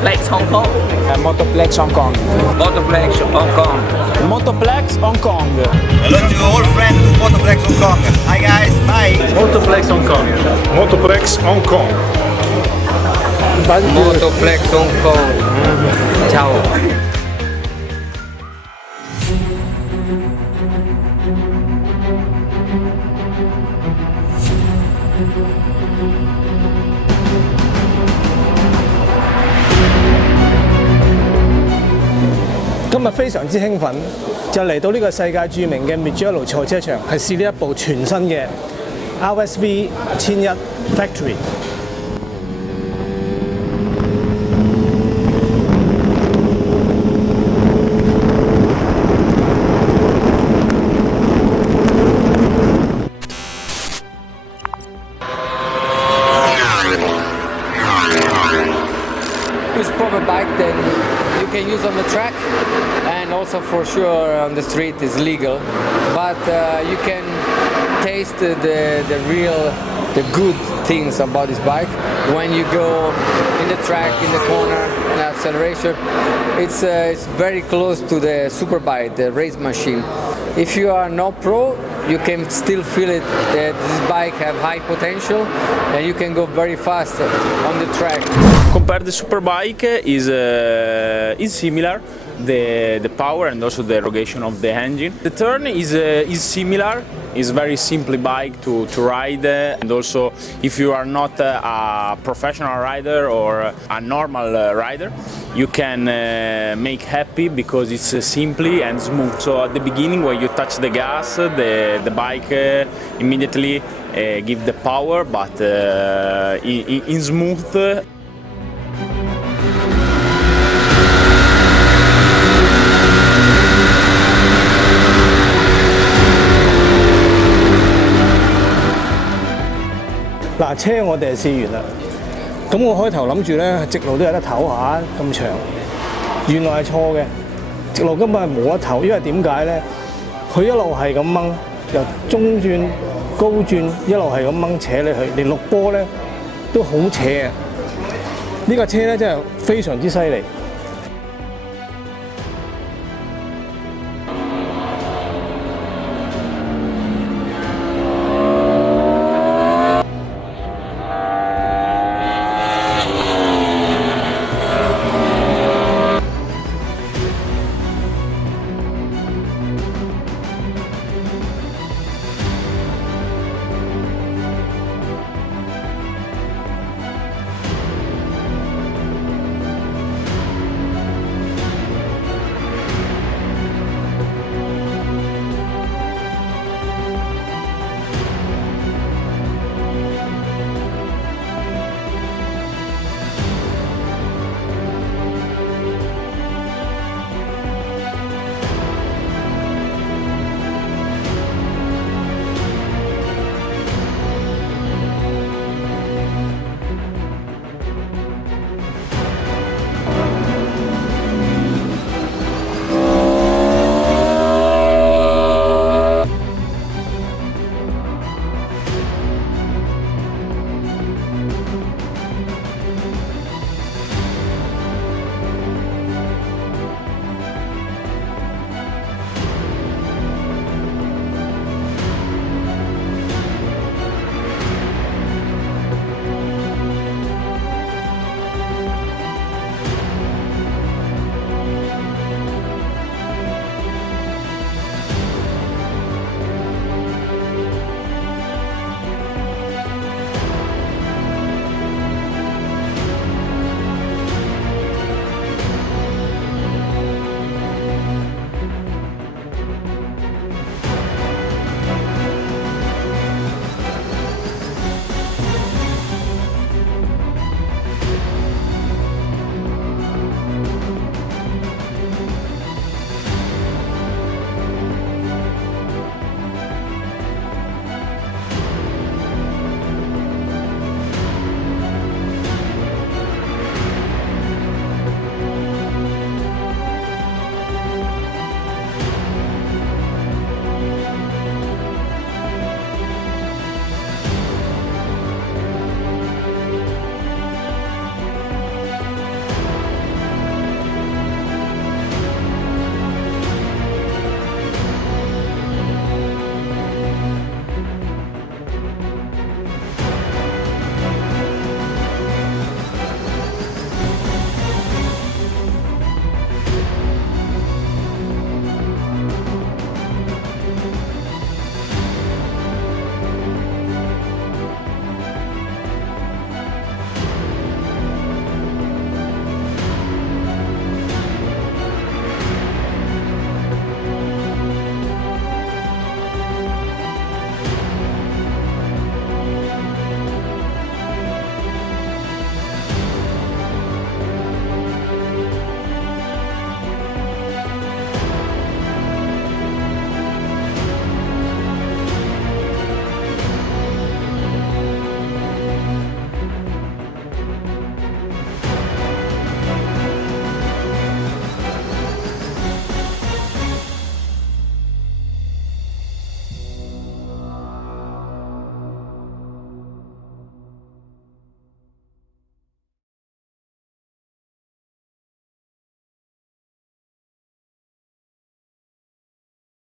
Motoplex Hong Kong. Motoplex Hong Kong. Motoplex Hong Kong. Motoplex Hong Kong. Hello to all friends to Motoplex Hong Kong. Hi guys, bye. Motoplex Hong Kong. Motoplex Hong Kong. Motoplex Hong Kong. Ciao.今日非常之興奮，就嚟到呢個世界著名嘅 Mugello 賽車場，係試呢一部全新嘅 RSV4 Factory。Use proper bike, then you can use on the track, and also for sure on the street is legal. But you can taste the good things about this bike when you go in the track, in the corner, the acceleration. It's very close to the superbike, the race machine. If you are not pro, you can still feel it that this bike have high potential and you can go very fast on the track. Compared to superbike is similar. The power and also the erogation of the engine. The turn is similar. It's very simple bike to ride, and also if you are not a professional rider or a normal rider, you can make happy because it's simply and smooth. So at the beginning when you touch the gas, the bike immediately give the power, but in smooth.嗱，車我哋係試完啦，咁我開頭諗住咧直路都有得唞下咁長，原來係錯嘅，直路根本係冇得唞，因為點解咧？佢一路係咁掹，由中轉、高轉一路係咁掹扯你去，連六波咧都好斜啊！呢架車咧真係非常之犀利。